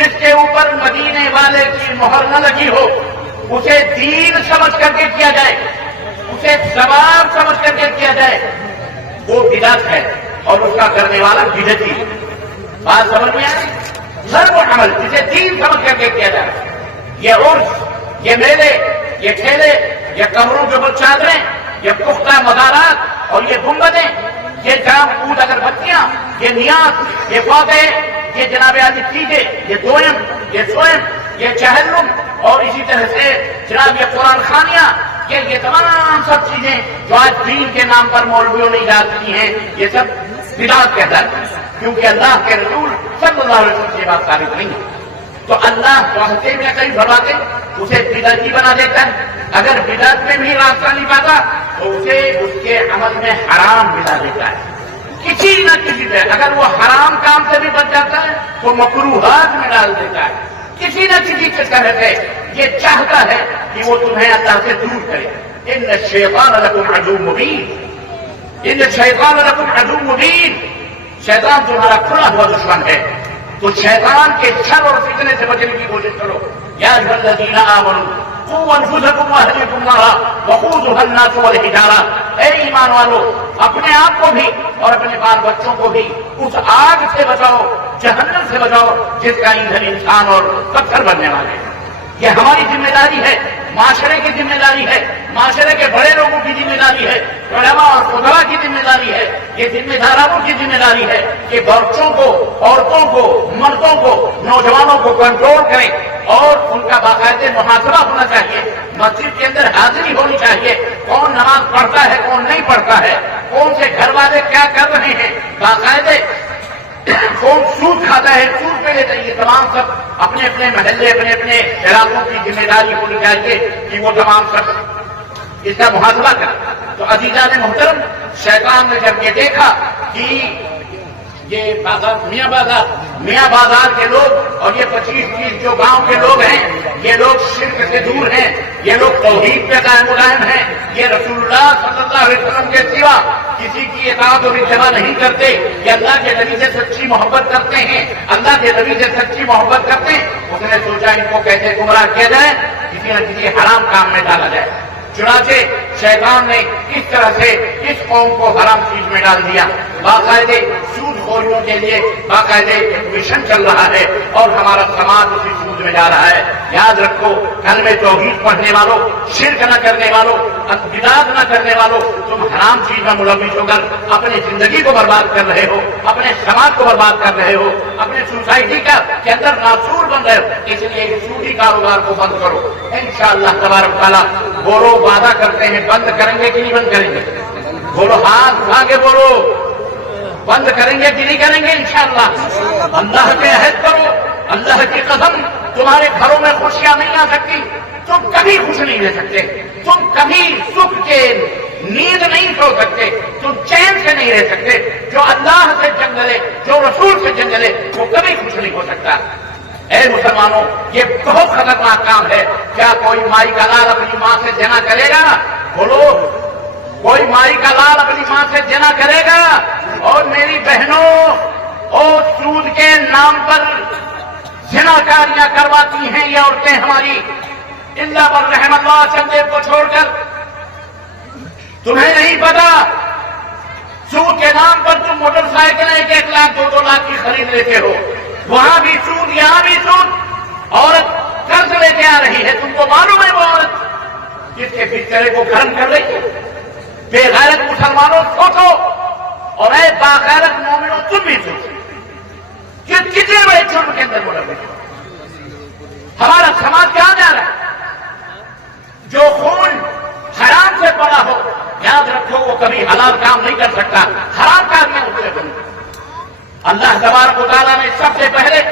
جس کے اوپر مدینے والے کی مہر نہ لگی ہو اسے دین سمجھ کر کے کیا جائے، اسے ثواب سمجھ کر کے کیا جائے، وہ بدعت ہے اور اس کا کرنے والا بدعتی ہے۔ بات سمجھ میں آئی؟ ہر وہ عمل جسے دین سمجھ کر کے کیا جائے، یہ عرس، یہ میلے، یہ ٹھیلے، یہ کمروں کے اوپر چادریں، یہ پختہ مزارات اور یہ گنبدیں، یہ جام پود اگربتیاں، یہ نیاز، یہ پودے، یہ جناب عالی چیزیں، یہ دوئم، یہ سوئم، یہ چہلم، اور اسی طرح سے جناب یہ قرآن خانیاں، یہ تمام سب چیزیں جو آج دین کے نام پر مولویوں نے ایجاد کی ہیں، یہ سب بدعت کہلاتی ہیں، کیونکہ اللہ کے رسول صلی اللہ علیہ وسلم سے بات ثابت نہیں ہے۔ تو اللہ چاہتے میں کہیں بھرواتے اسے بدعتی بنا دیتا ہے، اگر بدعت میں بھی راستہ نہیں پاتا تو اسے اس کے عمل میں حرام ملا دیتا ہے، کسی نہ کسی سے۔ اگر وہ حرام کام سے بھی بچ جاتا ہے تو مکروہات میں ڈال دیتا ہے، کسی نہ کسی سے طرح یہ چاہتا ہے کہ وہ تمہیں اللہ سے دور کرے۔ ان الشیطان لکم عدو مبین، ان الشیطان لکم عدو مبین، شیطان تمہارا کھلا ہوا دشمن ہے، تو شیطان کے شر اور فتنے سے بچنے کی کوشش کرو۔ یا ایھا الذین آمنوا قوا انفسکم واہلیکم نارا وقودھا الناس والحجارہ، اے ایمان والو اپنے آپ کو بھی اور اپنے بال بچوں کو بھی اس آگ سے بچاؤ، جہنم سے بچاؤ جس کا ایندھن انسان اور پتھر بننے والے ہیں۔ یہ ہماری ذمہ داری ہے، معاشرے کی ذمہ داری ہے، معاشرے کے بڑے لوگوں کی ذمہ داری ہے، علماء اور خطباء کی ذمہ داری ہے، یہ ذمہ داروں کی ذمہ داری ہے کہ بچوں کو، عورتوں کو، مردوں کو، نوجوانوں کو کنٹرول کریں اور ان کا باقاعدہ محاسبہ ہونا چاہیے۔ مسجد کے اندر حاضری ہونی چاہیے، کون نماز پڑھتا ہے کون نہیں پڑھتا ہے، کون سے گھر والے کیا کر رہے ہیں، باقاعدہ کون سود کھاتا ہے، سود پہ لیتا ہے، یہ تمام سب اپنے اپنے محلے، اپنے اپنے علاقوں کی ذمہ داری ہونی چاہیے کہ وہ تمام سب اس کا محاسبہ کریں۔ تو عزیزان محترم، شیطان نے جب یہ دیکھا کہ یہ میاں بازار کے لوگ اور یہ 25-30 جو گاؤں کے لوگ ہیں، یہ لوگ شرک سے دور ہیں، یہ لوگ توحید پہ قائم ہیں، یہ رسول اللہ صلی اللہ علیہ وسلم کے سوا کسی کی اطاعت اور اتباع نہیں کرتے، یہ اللہ کے نبی سے سچی محبت کرتے ہیں، اللہ کے نبی سے سچی محبت کرتے ہیں۔ اس نے سوچا ان کو کیسے گمراہ کیا جائے، کسی نہ کسی حرام کام میں ڈالا جائے۔ چنانچہ شیطان نے اس طرح سے اس قوم کو حرام چیز میں ڈال دیا۔ باقاعدہ سود خوریوں کے لیے باقاعدہ ایک مشن چل رہا ہے اور ہمارا سماج اسی سود میں جا رہا ہے۔ یاد رکھو، کلمہ توحید پڑھنے والوں، شرک نہ کرنے والوں، بدعت نہ کرنے والوں، تم حرام چیز میں ملوث ہو کر اپنی زندگی کو برباد کر رہے ہو، اپنے سماج کو برباد کر رہے ہو، اپنے سوسائٹی کے اندر ناسور بن رہے ہو۔ اس لیے سودی کاروبار کو بند کرو انشاءاللہ تبارک تعالیٰ۔ بولو، وعدہ کرتے ہیں بند کریں گے کہ نہیں بند کریں گے؟ بولو، ہاتھ اٹھا کے بولو، بند کریں گے کہ نہیں کریں گے انشاءاللہ؟ اللہ کے عہد کرو، اللہ کی قسم، تمہارے گھروں میں خوشیاں نہیں آ سکتی، تم کبھی خوش نہیں رہ سکتے، تم کبھی سکھ کے نیند نہیں سو سکتے، تم چین سے نہیں رہ سکتے۔ جو اللہ سے جنگ لے، جو رسول سے جنگ لے، وہ کبھی خوش نہیں ہو سکتا۔ اے مسلمانوں، یہ بہت خطرناک کام ہے۔ کیا کوئی مائی کا لال اپنی ماں سے زنا کرے گا؟ بولو، کوئی مائی کا لال اپنی ماں سے زنا کرے گا؟ اور میری بہنوں، اور سود کے نام پر زنا کاریاں کرواتی ہیں یہ عورتیں ہماری، اللہ پر رحم اللہ چندے کو چھوڑ کر۔ تمہیں نہیں پتا، سود کے نام پر تم موٹر سائیکل 1-1 لاکھ 2-2 لاکھ کی خرید لیتے ہو، وہاں بھی سود یہاں بھی سود۔ عورت قرض لے کے آ رہی ہے، تم کو معلوم ہے وہ عورت جس کے بسترے کو گرم کر رہی ہے؟ بے غیرت مسلمانوں سوچو، اور اے باغیرت مومنوں تم بھی سوچو، کتنے بڑے جرم کے اندر ملوث ہے۔ ہمارا سماج کہاں جا رہا ہے؟ جو خون حرام سے پڑا ہو، یاد رکھو وہ کبھی حلال کام نہیں کر سکتا، حرام کام میں اس سے بنتا۔ اللہ تبارک و تعالیٰ نے سب سے پہلے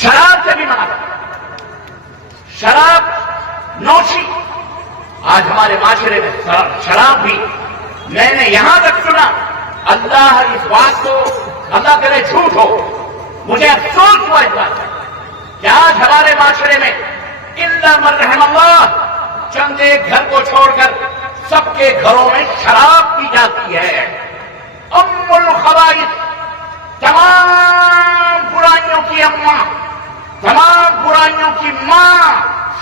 شراب سے بھی منع کیا، شراب نوشی۔ آج ہمارے معاشرے میں شراب بھی، میں نے یہاں تک سنا، اللہ اس بات کو، اللہ کرے جھوٹ ہو، مجھے افسوس ہوا اس بات کہ آج ہمارے معاشرے میں الا من رحم اللہ چند ایک گھر کو چھوڑ کر سب کے گھروں میں شراب پی جاتی ہے۔ ام الخبائث، تمام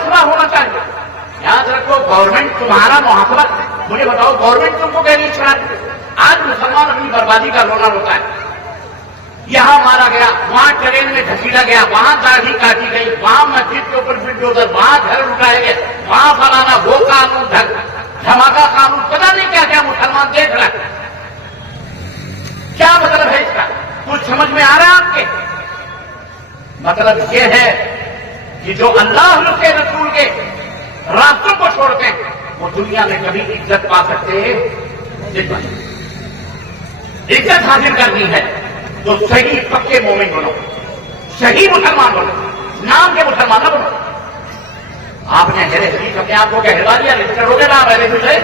محاسبہ ہونا چاہیے. یاد رکھو گورنمنٹ تمہارا محاسبہ. مجھے بتاؤ گورنمنٹ تم کو کہہ رہی چھڑا. آج مسلمان اپنی بربادی کا رونا روتا ہے. یہاں مارا گیا, وہاں ٹرین میں دھکیلا گیا, وہاں داڑھی کاٹی گئی, وہاں مسجد کے اوپر بلڈوزر, وہاں گھر لٹائے گئے, وہاں فلانا, وہ قانون دھماکہ قانون, پتہ نہیں کیا کیا مسلمان دیکھ رہا ہے. کیا مطلب ہے اس کا؟ کچھ سمجھ میں آ رہا ہے آپ کے؟ مطلب یہ ہے کہ جو اللہ کے رسول کے راستوں کو چھوڑتے ہیں وہ دنیا میں کبھی عزت پا سکتے ہیں. عزت حاصل کرنی ہے تو صحیح پکے مومن بنو, صحیح مسلمان بنو, نام کے مسلمان نہ بنو. آپ نے اہل حدیث اپنے آپ کو کہلوا دیا, رجسٹر ہو گیا نا آپ اہل حدیث ہے,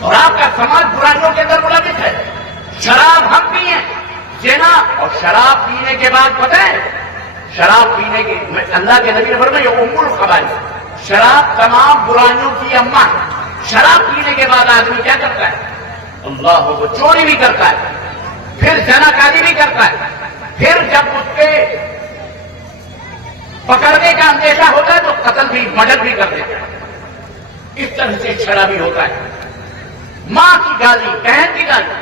اور آپ کا سماج برائیوں کے اندر ملوث ہے. شراب ہم پیے, زنا, اور شراب پینے کے بعد پتہ ہے, شراب پینے کے اللہ کے نبی نے فرمایا یہ ام الخبائث, شراب تمام برائیوں کی اماں ہے. شراب پینے کے بعد آدمی کیا کرتا ہے؟ اللہ کو چوری بھی کرتا ہے, پھر زنا کاری بھی کرتا ہے, پھر جب اس کے پکڑنے کا اندیشہ ہوتا ہے تو قتل بھی, مرڈر بھی کر دیتا ہے. اس طرح سے شرابی ہوتا ہے. ماں کی گالی, بہن کی گالی,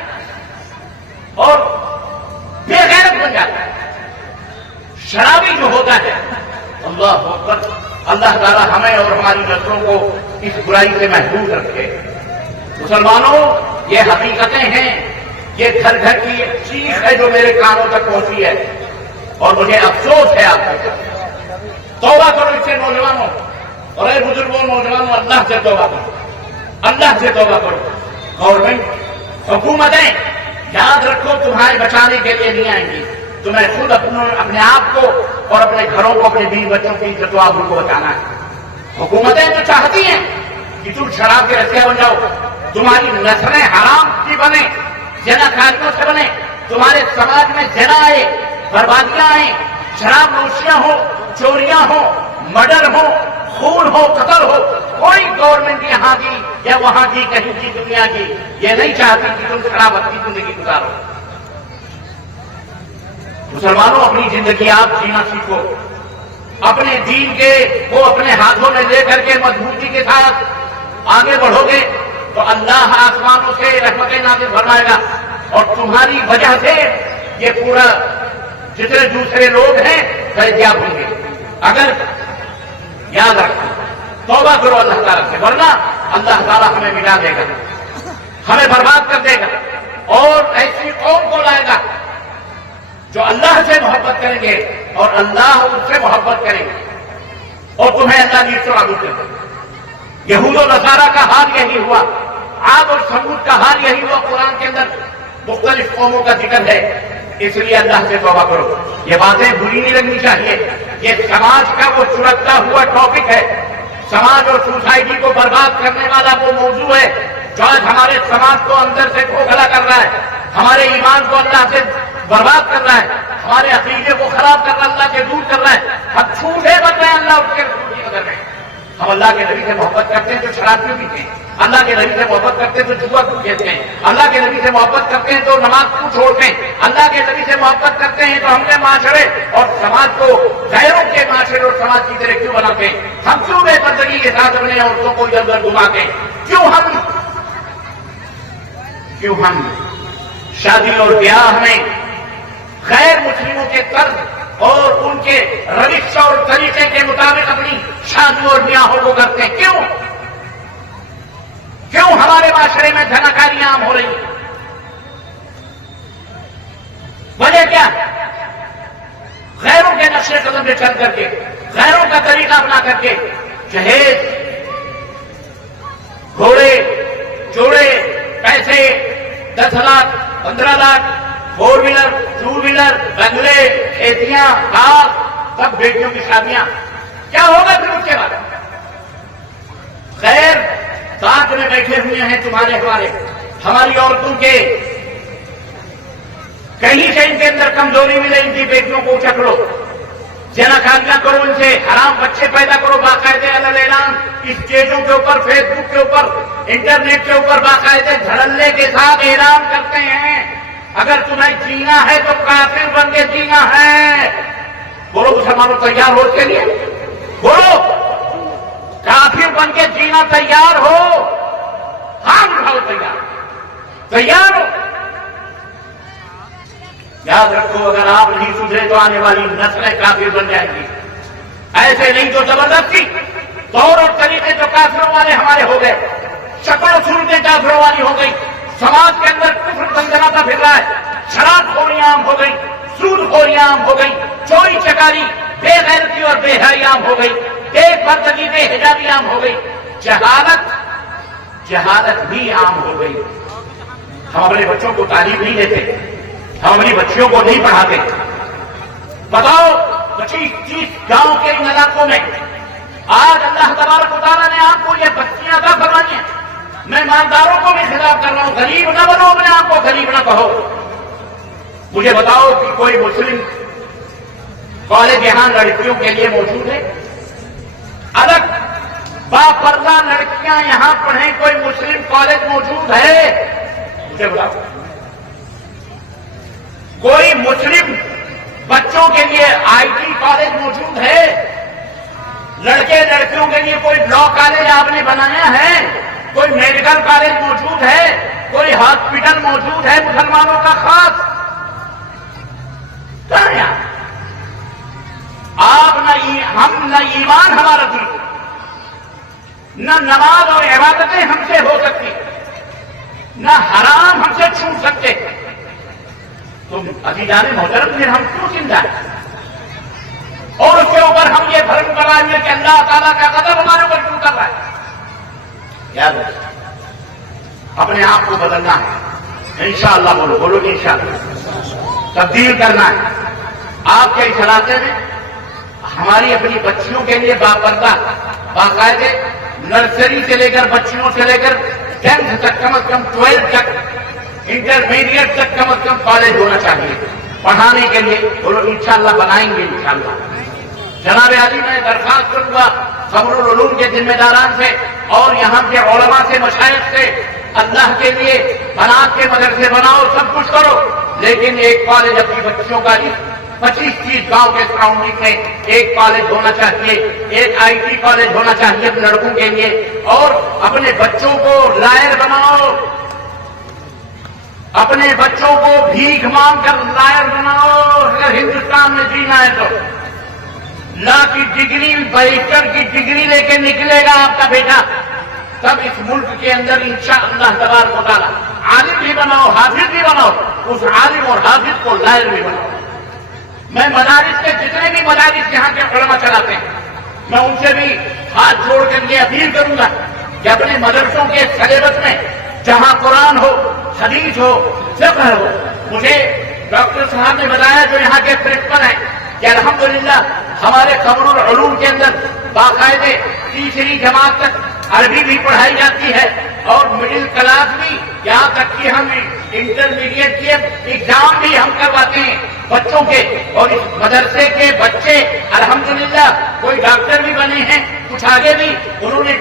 اور بے غیرت بن جاتا ہے. شرابی جو ہوتا ہے, اللہ اکبر, اللہ تعالیٰ ہمیں اور ہماری نسلوں کو اس برائی سے محفوظ رکھے. مسلمانوں, یہ حقیقتیں ہیں, یہ گھر گھر کی ایک چیخ ہے جو میرے کانوں تک پہنچی ہے, اور مجھے افسوس ہے آپ کو. توبہ کرو اس سے نوجوانوں, اور اے بزرگوں نوجوانوں, اللہ سے توبہ کرو, اللہ سے توبہ کرو. گورنمنٹ, حکومتیں یاد رکھو تمہارے بچانے کے لیے نہیں آئیں گی, تمہیں خود اپنے آپ کو اور اپنے گھروں کو, اپنے بیوی بچوں کی عزت و آبرو کو بچانا ہے. حکومتیں تو چاہتی ہیں کہ تم شراب کے رسیا بن جاؤ, تمہاری نسلیں حرام کی بنے, زنا کاریوں سے بنے, تمہارے سماج میں زنا آئے, بربادیاں آئیں, شراب نوشیاں ہو, چوریاں ہو, مرڈر ہو, خون ہو, قتل ہو. کوئی گورنمنٹ یہاں کی یا وہاں کی, کہیں کی, دنیا کی یہ نہیں چاہتی کہ تم شرابت کی زندگی گزارو. مسلمانوں, اپنی زندگی آپ جینا سیکھو, اپنے دین کے کو اپنے ہاتھوں میں لے کر کے مضبوطی کے ساتھ آگے بڑھو گے تو اللہ آسمانوں سے رحمتیں نازل فرمائے گا, اور تمہاری وجہ سے یہ پورا جتنے دوسرے لوگ ہیں فیضیاب ہوں گے. اگر یاد رکھو, توبہ کرو اللہ تعالیٰ سے, ورنہ اللہ تعالیٰ ہمیں مٹا دے گا, ہمیں برباد کر دے گا, اور ایسی قوم کو لائے گا جو اللہ سے محبت کریں گے اور اللہ ان سے محبت کریں گے, اور تمہیں اللہ نیچ سے معبود کر دے گا. یہود و نصارہ کا حال یہی ہوا, عاد اور ثمود کا حال یہی ہوا. قرآن کے اندر مختلف قوموں کا ذکر ہے. اس لیے اللہ سے توبہ کرو. یہ باتیں بری نہیں لگنی چاہیے. یہ سماج کا وہ چرکتا ہوا ٹاپک ہے, سماج اور سوسائٹی کو برباد کرنے والا وہ موضوع ہے جو آج ہمارے سماج کو اندر سے کھوکھلا کر رہا ہے, ہمارے ایمان کو اللہ سے برباد کر رہا ہے, ہمارے عقیدے کو خراب کر رہا ہے, اللہ سے دور کر رہا ہے. ہم چھوٹے بن رہے ہیں اللہ اس کے رسول کی نظر میں. ہم اللہ کے نبی سے محبت کرتے ہیں تو شراب کیوں پیتے ہیں, اللہ کے نبی سے محبت کرتے ہیں تو جوا کیوں کھیلتے ہیں, اللہ کے نبی سے محبت کرتے ہیں تو نماز کیوں چھوڑتے ہیں, اللہ کے نبی سے محبت کرتے ہیں تو ہم نے معاشرے اور سماج کو غیروں کے معاشرے اور سماج کی طرح کیوں بناتے ہیں, ہم کیوں بے پردگی کے ساتھ اپنے عورتوں کو ادھر ادھر گھماتے ہیں, کیوں ہم شادی اور بیاہ میں غیر مسلموں کے طرز اور ان کے روش اور طریقے کے مطابق اپنی شادی اور بیاہوں کو کرتے ہیں. کیوں ہمارے معاشرے میں زناکاریاں عام ہو رہی ہیں؟ وجہ کیا؟ غیروں کے نقشے قدم پہ چل کر کے, غیروں کا طریقہ اپنا کر کے جہیز, گھوڑے, جوڑے, پیسے, 10 لاکھ, 15 لاکھ, 4 ویلر, 2 ویلر, بنگلے, کھیتیاں, کار, سب بیٹیوں کی شادیاں. کیا ہوگا پھر اس کے بعد؟ خیر ساتھ میں بیٹھے ہوئے ہیں تمہارے ہماری عورتوں کے, کہیں سے ان کے اندر کمزوری ملے ان کی بیٹیوں کو چکرو, زناکاریاں کرو, ان سے حرام بچے پیدا کرو, باقاعدے اعلان اسٹیجوں کے اوپر, فیس بک کے اوپر, انٹرنیٹ کے اوپر باقاعدے دھڑلے کے ساتھ اعلان کرتے ہیں اگر تمہیں جینا ہے تو کافر بن کے جینا ہے. بولو مسلمانوں تیار ہو اس کے لیے؟ بولو کافر بن کے جینا تیار ہو، ہاتھ اٹھاؤ، تیار ہو۔ یاد رکھو، اگر آپ نہیں سدھرے تو آنے والی نسلیں کافر بن جائیں گی۔ ایسے نہیں تو زبردستی طور اور طریقے جو کافروں والے ہمارے ہو گئے، شکل و صورتیں کافروں والی ہو گئی، سماج کے اندر کفر دنجناتا پھر رہا ہے، شراب خوریاں عام ہو گئی، سود خوریاں عام ہو گئی، چوری چکاری، بے غیرتی اور بے حیائی عام ہو گئی، ایک پردگی بے حجابی عام ہو گئی، جہالت بھی عام ہو گئی۔ ہم اپنے بچوں کو تعلیم نہیں دیتے، ہم اپنی بچیوں کو نہیں پڑھاتے۔ بتاؤ 25-30 گاؤں کے ان علاقوں میں آج اللہ تبارک و تعالیٰ نے آپ کو یہ بستیاں عطا فرمائی ہیں۔ میں مالداروں کو بھی خطاب کر رہا ہوں، غریب نہ بنو، اپنے آپ کو غریب نہ کہو۔ مجھے بتاؤ کہ کوئی مسلم کالج یہاں لڑکیوں کے لیے موجود ہے؟ الگ باپردہ لڑکیاں یہاں پڑھیں، کوئی مسلم کالج موجود ہے؟ مجھے بتاؤ، کوئی مسلم بچوں کے لیے آئی ٹی کالج موجود ہے؟ لڑکے لڑکیوں کے لیے کوئی لا کالج آپ نے بنایا ہے؟ کوئی میڈیکل کالج موجود ہے؟ کوئی ہاسپٹل موجود ہے مسلمانوں کا خاص؟ آپ نہ ایمان ہمارا دل، نہ نماز اور عبادتیں ہم سے ہو سکتی، نہ حرام ہم سے چھوٹ سکتے۔ تم ابھی جانے محترم پھر ہم کیوں چنتا ہے؟ اور اس کے اوپر ہم یہ بھرم کرائیں گے کہ اللہ تعالیٰ کا قدر ہمارے اوپر کیوں کر رہا ہے؟ یاد رکھو، اپنے آپ کو بدلنا ہے، انشاءاللہ بولو گے انشاءاللہ تبدیل کرنا ہے۔ آپ کے اس علاقے میں ہماری اپنی بچیوں کے لیے باپردہ باقاعدے نرسری سے لے کر بچیوں سے لے کر 10th تک، کم از کم 12 تک، انٹرمیڈیٹ تک کم از کم کالج ہونا چاہیے پڑھانے کے لیے۔ بولو انشاءاللہ بنائیں گے انشاءاللہ۔ جناب عالی، میں درخواست کروں گا خبر العلوم کے ذمہ داران سے اور یہاں کے علماء سے، مشائخ سے، اللہ کے لیے بنات کے مدرسے بناؤ، سب کچھ کرو، لیکن ایک کالج اپنی بچیوں کا 25-30 گاؤں کے سراؤنڈنگ میں ایک کالج ہونا چاہیے، ایک آئی ٹی کالج ہونا چاہیے اپنے لڑکوں کے لیے، اور اپنے بچوں کو لائر بناؤ، اپنے بچوں کو بھیک مانگ کر لائر بناؤ۔ اگر ہندوستان میں جینا ہے تو لا کی ڈگری، بیچلر کی ڈگری لے کے نکلے گا آپ کا بیٹا، تب اس ملک کے اندر انشاءاللہ تبارک و تعالیٰ عالم بھی بناؤ، حافظ بھی بناؤ، اس عالم اور حافظ کو لائر بھی بناؤ۔ میں مدارس کے جتنے بھی مدارس یہاں کے علماء چلاتے ہیں، میں ان سے بھی ہاتھ جوڑ کر یہ اپیل کروں گا کہ اپنے مدرسوں کے سلیبس میں جہاں قرآن ہو، حدیث ہو، فقہ ہو۔ مجھے ڈاکٹر صاحب نے بتایا جو یہاں کے پرنسپل ہیں کہ الحمدللہ ہمارے خبر العلوم کے اندر باقاعدے 3ری جماعت تک عربی بھی پڑھائی جاتی ہے اور مڈل کلاس بھی، یہاں تک کہ ہم انٹرمیڈیٹ کے ایگزام بھی ہم کرواتے ہیں بچوں کے، اور اس مدرسے کے بچے الحمدللہ کوئی ڈاکٹر بھی بنے ہیں، کچھ آگے بھی انہوں نے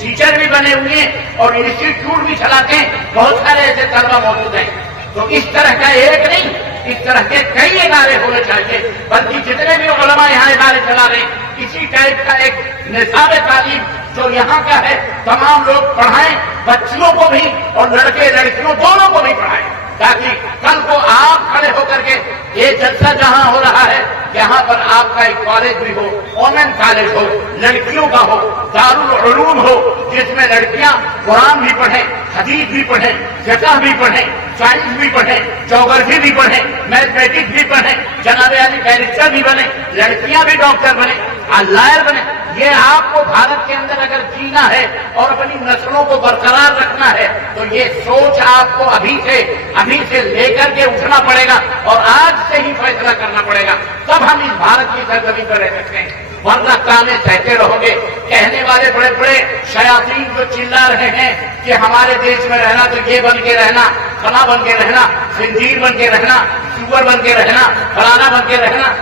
ٹیچر بھی بنے ہوئے ہیں اور انسٹیٹیوٹ بھی چلاتے ہیں، بہت سارے ایسے طلبہ موجود ہیں۔ تو اس طرح کا ایک نہیں، اس طرح کے کئی ادارے ہونے چاہیے، بلکہ جتنے بھی علماء یہاں ادارے چلا رہے ہیں اسی ٹائپ کا ایک نصاب تعلیم جو یہاں کا ہے تمام لوگ پڑھائیں، بچیوں کو بھی اور لڑکے لڑکیوں دونوں کو بھی پڑھائیں، تاکہ کل کو آپ کھڑے ہو کر کے یہ جلسہ جہاں ہو رہا ہے یہاں پر آپ کا ایک کالج بھی ہو، وومن کالج ہو، لڑکیوں کا ہو، دارالعلوم ہو، جس میں لڑکیاں قرآن بھی پڑھیں، حدیث بھی پڑھیں، فقہ بھی پڑھیں، سائنس بھی پڑھیں، جیوگرفی بھی پڑھیں، میتھمیٹکس بھی پڑھیں، جناب عالی بیرسٹر بھی بنے، لڑکیاں بھی ڈاکٹر بنے، لائر بنے۔ یہ آپ کو بھارت کے اندر اگر جینا ہے اور اپنی نسلوں کو برقرار رکھنا ہے تو یہ سوچ آپ کو ابھی سے لے کر کے اٹھنا پڑے گا اور آج سے ہی فیصلہ کرنا پڑے گا، تب ہم اس بھارت کی سرزمین پر رہ سکتے ہیں، ورنہ کامیں سہتے رہو گے۔ کہنے والے بڑے بڑے شیاطین جو چلا رہے ہیں کہ ہمارے دیش میں رہنا تو یہ بن کے رہنا، فلاں بن کے رہنا، خنزیر بن کے رہنا، سور بن کے رہنا، فلانا بن کے رہنا،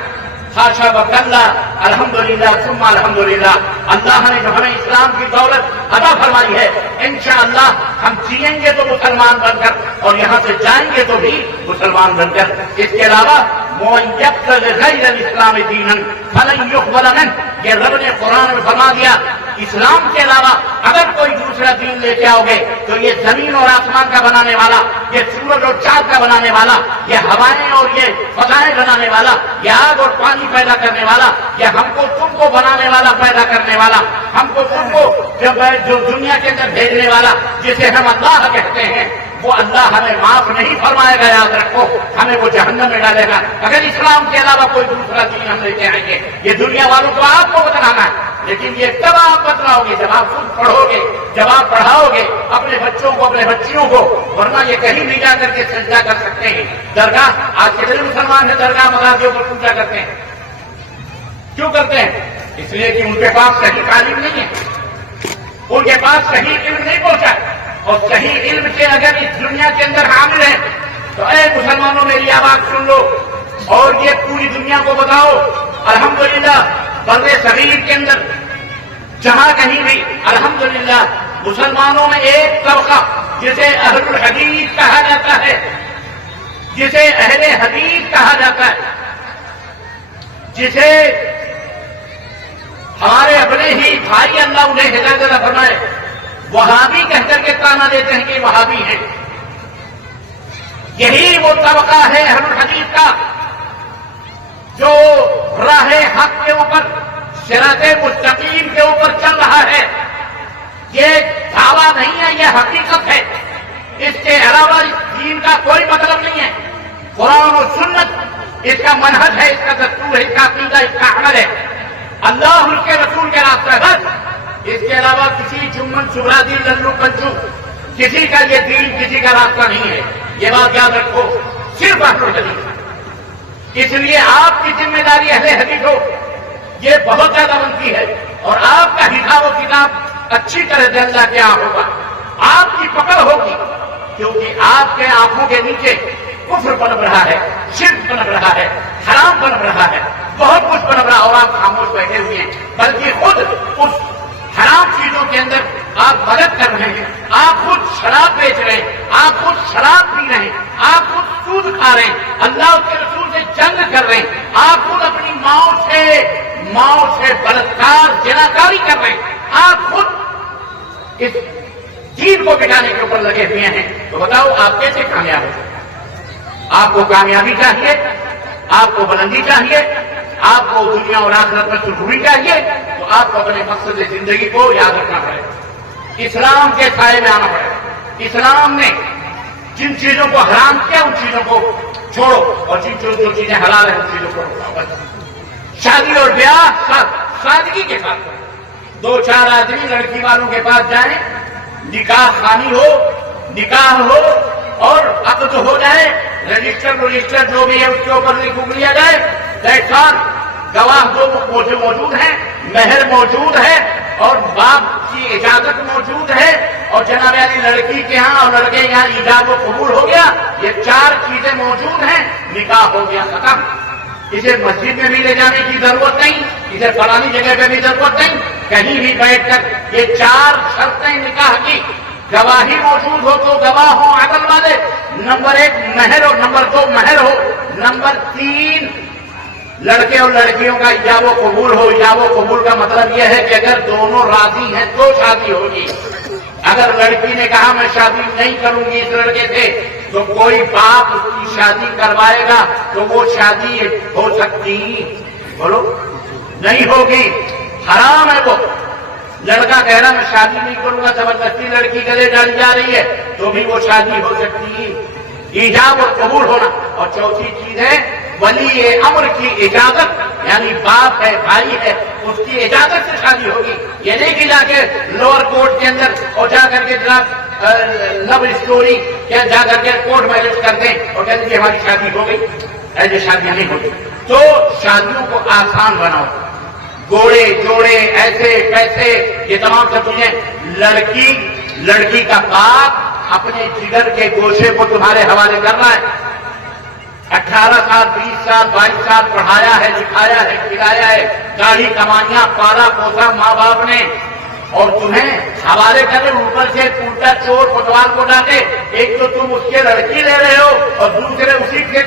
خاشا وکلا، الحمدللہ ثم الحمدللہ، اللہ نے جو ہمیں اسلام کی دولت عطا فرمائی ہے، انشاءاللہ ہم جئیں گے تو مسلمان بن کر اور یہاں سے جائیں گے تو بھی مسلمان مسلمان بن کر. اس کے علاوہ غیر الاسلام دینن فلن یقبل منہ، یہ رب نے قرآن میں فرما دیا اسلام کے علاوہ اگر کوئی دوسرا دین لے کے آؤ گے تو یہ زمین اور آسمان کا بنانے والا، یہ سورج اور چاند کا بنانے والا، یہ ہوائیں اور یہ فضائیں بنانے والا، یہ آگ اور پانی پیدا کرنے والا، یہ ہم کو تم کو بنانے والا، پیدا کرنے والا، ہم کو تم کو جو دنیا کے اندر بھیجنے والا، جسے ہم اللہ کہتے ہیں، وہ اللہ ہمیں معاف نہیں فرمائے گا. یاد رکھو، ہمیں وہ جہنم میں ڈالے گا اگر اسلام کے علاوہ کوئی دوسرا دین ہم لے کے آئیں گے. یہ دنیا والوں کو آپ کو بتلانا ہے، لیکن یہ کب آپ بتلاؤ گے؟ جب آپ خود پڑھو گے، جب آپ پڑھاؤ گے اپنے بچوں کو، اپنے بچیوں کو. ورنہ یہ کہیں نہیں جا کر کے سجدہ کر سکتے ہیں. درگاہ، آج کے دن مسلمان ہیں درگاہ مغازیوں پر پوجا کرتے ہیں. کیوں کرتے ہیں؟ اس لیے کہ ان کے پاس صحیح تعلیم نہیں ہے، ان کے پاس صحیح علم نہیں پہنچا. اور صحیح علم کے اگر اس دنیا کے اندر حامل ہیں تو اے مسلمانوں میری آواز سن لو اور یہ پوری دنیا کو بتاؤ. الحمدللہ بر صغیر کے اندر جہاں کہیں بھی الحمدللہ مسلمانوں میں ایک طبقہ جسے اہل الحدیث کہا جاتا ہے، جسے اہل حدیث کہا جاتا ہے، جسے ہمارے اپنے ہی بھائی اللہ انہیں ہدایت عطا فرمائے وہابی کہہ کر کے تانا دیتے ہیں کہ وہابی ہیں. یہی وہ طبقہ ہے اہل الحدیث کا جو راہ حق کے اوپر، صراط مستقیم کے اوپر چل رہا ہے. یہ دعویٰ نہیں ہے، یہ حقیقت ہے. اس کے علاوہ اس دین کا کوئی مطلب نہیں ہے. قرآن و سنت اس کا منہج ہے، اس کا دستور ہے، اس کا عقیدہ، اس کا عمل ہے. اللہ اس کے رسول کے راستہ ہے بس. اس کے علاوہ کسی چمن سبرادی للو کنچو کسی کا یہ دین، کسی کا راستہ نہیں ہے. یہ بات یاد رکھو، صرف اہل الحدیث. اس لیے آپ کی ذمہ داری اہل حدیث ہو، یہ بہت زیادہ بنتی ہے. اور آپ کا حساب و کتاب اچھی طرح سے اللہ کے یہاں ہوگا، آپ کی پکڑ ہوگی، کیونکہ آپ کے آنکھوں کے نیچے کفر پنپ رہا ہے، شرک پنپ رہا ہے، حرام پنپ رہا ہے، بہت کچھ پنپ رہا ہے اور آپ خاموش بیٹھے ہوئے ہیں. بلکہ خود اس حرام چیزوں کے اندر آپ مدد کر رہے ہیں. آپ خود شراب بیچ رہے ہیں، آپ خود شراب پی رہے ہیں، آپ خود سود کھا رہے ہیں، اللہ اس کے رسول سے جنگ کر رہے ہیں، آپ خود اپنی ماؤں سے بلاತ್ಕಾರ جناکاری کر رہے ہیں، آپ خود اس دین کو بٹانے کے اوپر لگے ہوئے ہیں. تو بتاؤ آپ کیسے کامیاب ہو؟ آپ کو کامیابی چاہیے، آپ کو بلندی چاہیے، آپ کو دنیا اور آخرت میں سرخروئی چاہیے، تو آپ کو اپنے مقصد زندگی کو یاد رکھنا پڑے گا. اسلام کے سائے میں آنا پڑے گا. اسلام نے جن چیزوں کو حرام کیا ان چیزوں کو چھوڑو، اور جو چیزیں حلال ہیں ان چیزوں کو رکھو. شادی اور بیاہ سادگی کے ساتھ 2-4 آدمی لڑکی والوں کے پاس جائیں، نکاح خوانی ہو، نکاح ہو اور عقد ہو جائے، رجسٹر جو بھی ہے اس کے اوپر لکھ لیا جائے. گواہ دو موجود ہیں، مہر موجود ہے اور باپ کی اجازت موجود ہے، اور جناب علی لڑکی کے ہاں اور لڑکے یہاں ایجاب و قبول ہو گیا. یہ 4 چیزیں موجود ہیں، نکاح ہو گیا ختم. اسے مسجد میں بھی لے جانے کی ضرورت نہیں، اسے فلانی جگہ پہ بھی ضرورت نہیں. کہیں بھی بیٹھ کر یہ 4 شرطیں نکاح کی، گواہی موجود ہو تو گواہ ہو عدل والے، نمبر 1 مہر ہو، نمبر 2 مہر ہو، نمبر 3 لڑکے اور لڑکیوں کا ایجاب و قبول ہو. ایجاب و قبول کا مطلب یہ ہے کہ اگر دونوں راضی ہیں تو شادی ہوگی. اگر لڑکی نے کہا میں شادی نہیں کروں گی اس لڑکے سے، تو کوئی باپ اس کی شادی کروائے گا تو وہ شادی ہو سکتی؟ بولو نہیں ہوگی، حرام ہے. وہ لڑکا کہہ رہا میں شادی نہیں کروں گا، زبردستی لڑکی گلے ڈالی جا رہی ہے تو بھی وہ شادی ہو سکتی. ایجاب اور قبول ہونا. اور چوتھی چیز ہے ولی امر کی اجازت، یعنی باپ ہے، بھائی ہے، اس کی اجازت سے شادی ہوگی. یہ نہیں کہ جا کے لوور کورٹ کے اندر اور جا کر کے جناب لو اسٹوری کیا جا کر کے کورٹ میرج کر دیں اور کہتے ہیں ہماری شادی ہو گئی. ایسے شادیاں نہیں ہوگی. تو شادیوں کو آسان بناؤ، گوڑے جوڑے ایسے پیسے یہ تمام سب چیزیں. لڑکی کا باپ اپنے جگر کے گوشے کو تمہارے حوالے کر رہا ہے. 18 سال 20 سال 22 سال پڑھایا ہے، لکھایا ہے، کھلایا ہے، گاڑی کمائیاں پالا پوسا ماں باپ نے، اور تمہیں حوالے کرے اوپر سے الٹا چور کوتوال کو ڈالے. ایک تو تم اس کے لڑکی لے رہے ہو اور دوسرے اسی کے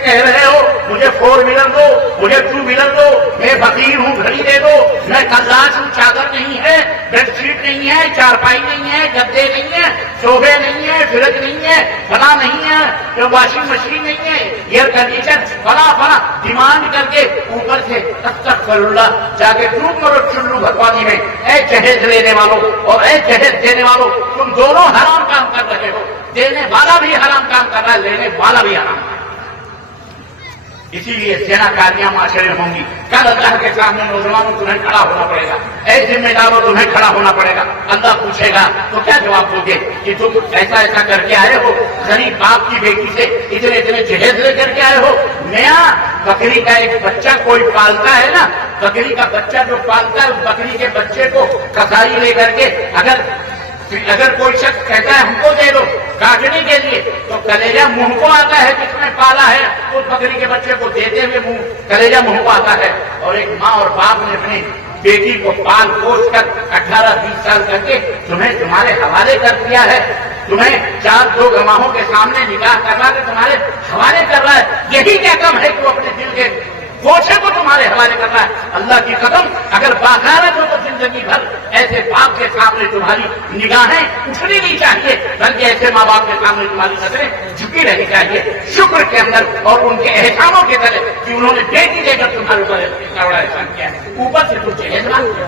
جو واشنگ مشین نہیں ہے، ایئر کنڈیشن فلاں ڈیمانڈ کر کے اوپر سے استغفر اللہ جا کے ڈوب مرو چلو بھگوانی میں. اے جہیز لینے والوں اور اے جہیز دینے والوں، تم دونوں حرام کام کر رہے ہو. دینے والا بھی حرام کام کر رہا ہے، لینے والا بھی حرام. اسی لیے زنا کاریاں معاشرے میں ہوں گی. کل اللہ کے سامنے نوجوانوں تمہیں کھڑا ہونا پڑے گا. اے ذمہ داروں تمہیں کھڑا ہونا پڑے گا. اللہ پوچھے گا تو کیا جواب دو گے کہ تم ایسا کر کے آئے ہو، غریب باپ کی بیٹی سے اتنے جہیز لے کر کے آئے ہو. میاں بکری کا ایک بچہ کوئی پالتا ہے نا، بکری کا بچہ جو پالتا ہے، بکری کے بچے کو کسائی لے کر کے اگر کوئی شخص کہتا ہے ہم کو دے دو کاٹنے کے لیے، تو کلیجہ منہ کو آتا ہے جس نے پالا ہے اس بکری کے بچے کو دیتے ہوئے کلیجہ منہ کو آتا ہے. اور ایک ماں اور باپ نے اپنی بیٹی کو پال پوس کر 18-20 سال کر کے تمہیں تمہارے حوالے کر دیا ہے، تمہیں 4 گواہوں کے سامنے نکاح کروا کے تمہارے حوالے کر رہا ہے. یہی کیا کم ہے کہ وہ اپنے دل کے گوشے کو تمہارے حوالے کر رہا ہے. اللہ کی قسم اگر باغارت ہو تو زندگی بھر ایسے باپ کے سامنے تمہاری نگاہیں اٹھنی نہیں چاہیے، بلکہ ایسے ماں باپ کے سامنے تمہاری نظریں جھکی رہنی چاہیے شکر کے اندر اور ان کے احسانوں کے طرح کہ انہوں نے بیٹی دے کر تمہارے اوپر بڑا احسان کیا ہے. اوپر سے کچھ احسان کیا،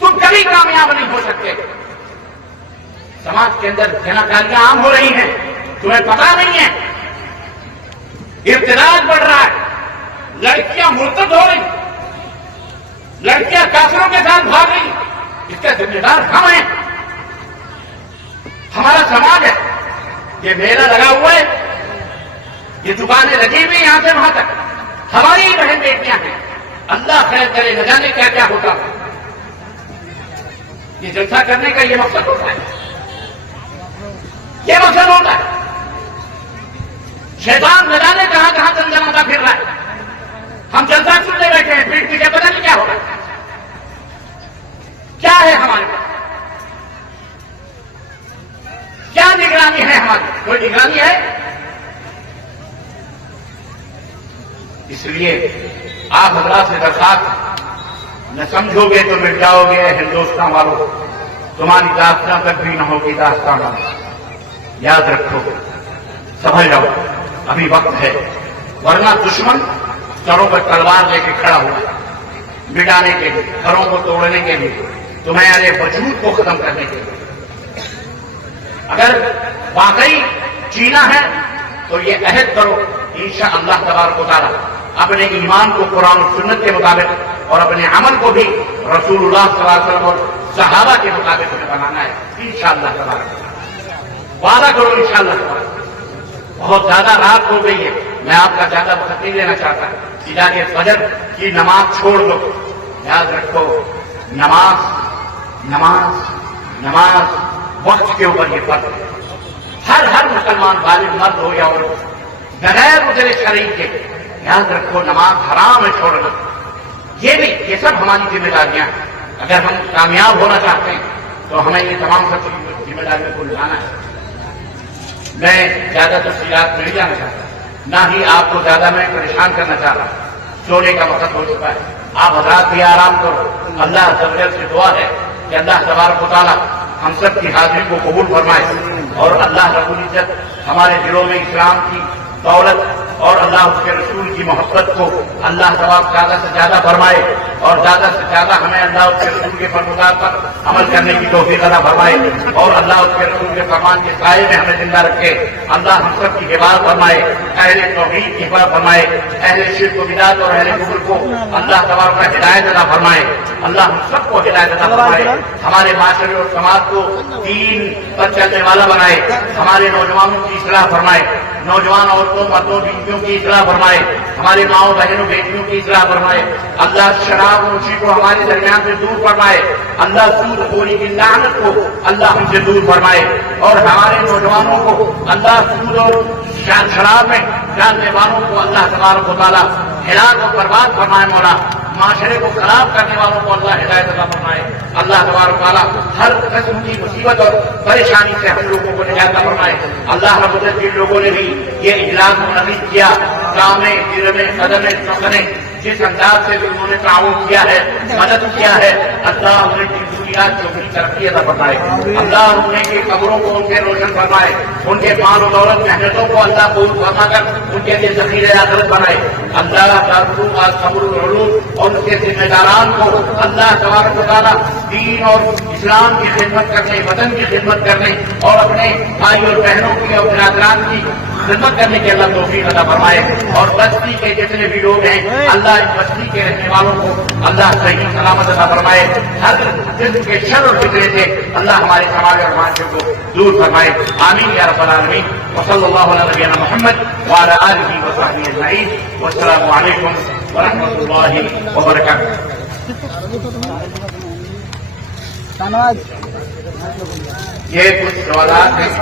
تم کبھی کامیاب نہیں ہو سکتے. سماج کے اندر زناکاریاں عام ہو رہی ہیں، تمہیں پتا نہیں ہے. ارتداد بڑھ رہا ہے، لڑکیاں مرتد ہو رہی، لڑکیاں کافروں کے ساتھ بھاگ رہی. اس کا ذمہ دار ہم ہیں، ہمارا سماج ہے. یہ میلہ لگا ہوا ہے، یہ دکانیں لگی ہوئی یہاں سے وہاں تک، ہماری ہی بہن بیٹیاں ہیں. اللہ خیر کرے، نہ جانے کیا کیا ہوتا. یہ جلسہ کرنے کا یہ مقصد ہوتا ہے، یہ مقصد ہوتا ہے. شیطان نہ جانے کہاں کہاں چندنا پھر رہا ہے. ہم جلسہ سننے بیٹھے ہیں، پیٹ پیچھے پتہ نہیں کیا ہوگا. کیا ہے ہمارے پاس؟ کیا نگرانی ہے ہماری؟ کوئی نگرانی ہے؟ اس لیے آپ حضرات سے درخواست، نہ سمجھو گے تو مٹ جاؤ گے. ہندوستان والوں، تمہاری داستان تک بھی نہ ہوگی داستان والوں. یاد رکھو، سمجھ جاؤ ابھی وقت ہے، ورنہ دشمن سروں پر تلوار لے کے کھڑا ہوا ہے، مٹانے کے لیے، گھروں کو توڑنے کے لیے، تمہارے وجود کو ختم کرنے کے لیے. اگر واقعی جینا ہے تو یہ عہد کرو انشاءاللہ تبارک و تعالی اپنے ایمان کو قرآن و سنت کے مطابق اور اپنے عمل کو بھی رسول اللہ صلی اللہ علیہ وسلم اور صحابہ کے مطابق بنانا ہے انشاءاللہ تبارک و تعالی. وعدہ کرو انشاءاللہ. بہت زیادہ رات ہو گئی ہے، میں آپ کا زیادہ وقت نہیں لینا چاہتا. علاج فجر کی نماز چھوڑ دو. یاد رکھو، نماز وقت کے اوپر یہ فرض ہے. ہر مسلمان بالغ مرد ہو یا عورت بغیر عذر شرعی کے، یاد رکھو نماز حرام ہے چھوڑنا. یہ سب ہماری ذمہ داریاں ہیں. اگر ہم کامیاب ہونا چاہتے ہیں تو ہمیں یہ تمام سب ذمہ داریوں کو نبھانا ہے. میں زیادہ تفصیلات نہیں جانا چاہتا، نہ ہی آپ کو زیادہ میں پریشان کرنا چاہ رہا. سونے کا وقت ہو چکا ہے، آپ حضرات بھی آرام کرو. اللہ تعالیٰ سے دعا ہے کہ اللہ تبارک و تعالیٰ ہم سب کی حاضری کو قبول فرمائے اور اللہ رب العزت ہمارے دلوں میں اسلام کی دولت اور اللہ اس کے رسول کی محبت کو اللہ تبارک زیادہ سے زیادہ فرمائے اور زیادہ سے زیادہ ہمیں اللہ اس کے رسول کے فرمودات پر عمل کرنے کی توفیق عطا فرمائے اور اللہ اس کے رسول کے فرمان کے سائے میں ہمیں زندہ رکھے. اللہ ہم سب کی حفاظت فرمائے، اہل توحید کی حفاظت فرمائے، اہل شرک و بدعت اور اہل کفر کو اللہ تبارک کا ہدایت عطا فرمائے. اللہ ہم سب کو ہدایت عطا فرمائے، ہمارے معاشرے اور سماج کو دین پر چلنے والا بنائے، ہمارے نوجوانوں کی اصلاح فرمائے، نوجوان عورتوں مردوں بیویوں کی اصلاح فرمائے، ہمارے ماؤں بہنوں بیٹیوں کی اصلاح فرمائے. اللہ شراب نوشی کو ہمارے درمیان سے دور فرمائے، اللہ سود خوری کی لعنت کو اللہ ہم سے دور فرمائے اور ہمارے نوجوانوں کو اللہ سود اور شراب میں ڈالنے والوں کو اللہ تبارک و تعالیٰ ہلاک اور برباد فرمائے. مولا معاشرے کو خراب کرنے والوں کو اللہ ہدایت عطا فرمائے. اللہ تبارک و تعالیٰ ہر قسم کی مصیبت اور پریشانی سے ہم لوگوں کو نجات عطا فرمائے. اللہ رب العزت جن لوگوں نے بھی یہ اجلاس منعقد کیا، کامیں گرنے قدمیں سکنے جس انداز سے بھی انہوں نے تعاون کیا ہے، مدد کیا ہے، اللہ انہیں ترقیات کی اپنی ترقی عطا فرمائے. اللہ ان کی قبروں کو ان کے روشن فرمائے, ان کے مال و دولت محنتوں کو اللہ قبول فرما کر ان کے لیے ذخیرہ آخرت بنائے. اللہ دارالعلوم قبر العلوم اور اس کے ذمہ داران کو اللہ تبارک و تعالیٰ دین اور اسلام کی خدمت کرنے, وطن کی خدمت کرنے اور اپنے بھائی اور بہنوں کی اور برادران کی خدمت کرنے کے اللہ توفیق عطا فرمائے. اور بستی کے جتنے بھی لوگ ہیں اللہ اس بستی کے رہنے والوں کو اللہ صحیح سلامت عطا فرمائے. ہر قسم کے شر اور فکرے سے اللہ ہمارے سماج اور معاشرے کو دور فرمائے. آمین یا رب العالمین. وصلی اللہ علی نبینا محمد وعلی آلہ وصحبہ اجمعین. والسلام علیکم ورحمۃ اللہ وبرکاتہ. یہ کچھ سوالات ہیں,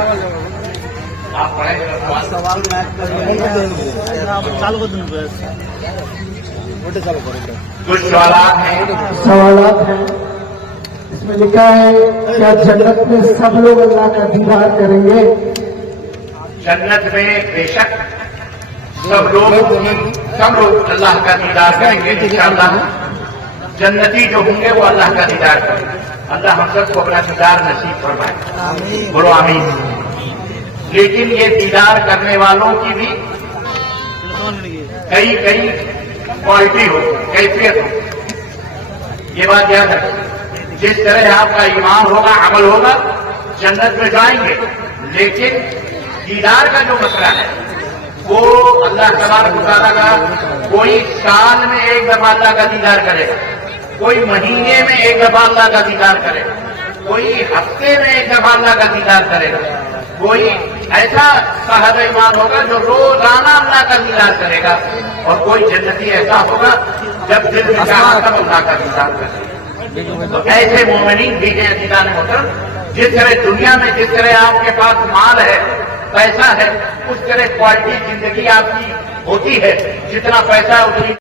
آپ پڑھیں. کچھ سوالات ہیں. اس میں لکھا ہے کیا جنت میں سب لوگ اللہ کا دیدار کریں گے؟ جنت میں بے شک سب لوگ اللہ کا دیدار کریں گے انشاءاللہ. جنتی جو ہوں گے وہ اللہ کا دیدار کریں گے. اللہ ہم سب کو اپنا دیدار نصیب فرمائے. بولو آمین. لیکن یہ دیدار کرنے والوں کی بھی کئی کوالٹی ہو, کیفیت ہو. یہ بات یاد ہے. جس طرح آپ کا ایمان ہوگا, عمل ہوگا, جنت میں جائیں گے. لیکن دیدار کا جو مسئلہ ہے وہ اللہ تبارک و تعالیٰ کا کوئی سال میں ایک دفعہ اللہ کا دیدار کرے گا, کوئی مہینے میں ایک دفعہ اللہ کا دیدار کرے گا, کوئی ہفتے میں ایک دفعہ اللہ کا دیدار کرے گا, کوئی ایسا صاحب ایمان ہوگا جو روزانہ اللہ کا دیدار کرے گا, اور کوئی جنتی ایسا ہوگا جب دل میں چاہا تب اللہ کا دیدار کرے گا. تو ایسے مومنین بھی ہیں عزیزان محترم. جس طرح دنیا میں جس طرح آپ کے پاس مال ہے, پیسہ ہے, اس طرح کوالٹی زندگی آپ کی ہوتی ہے. جتنا پیسہ اتنی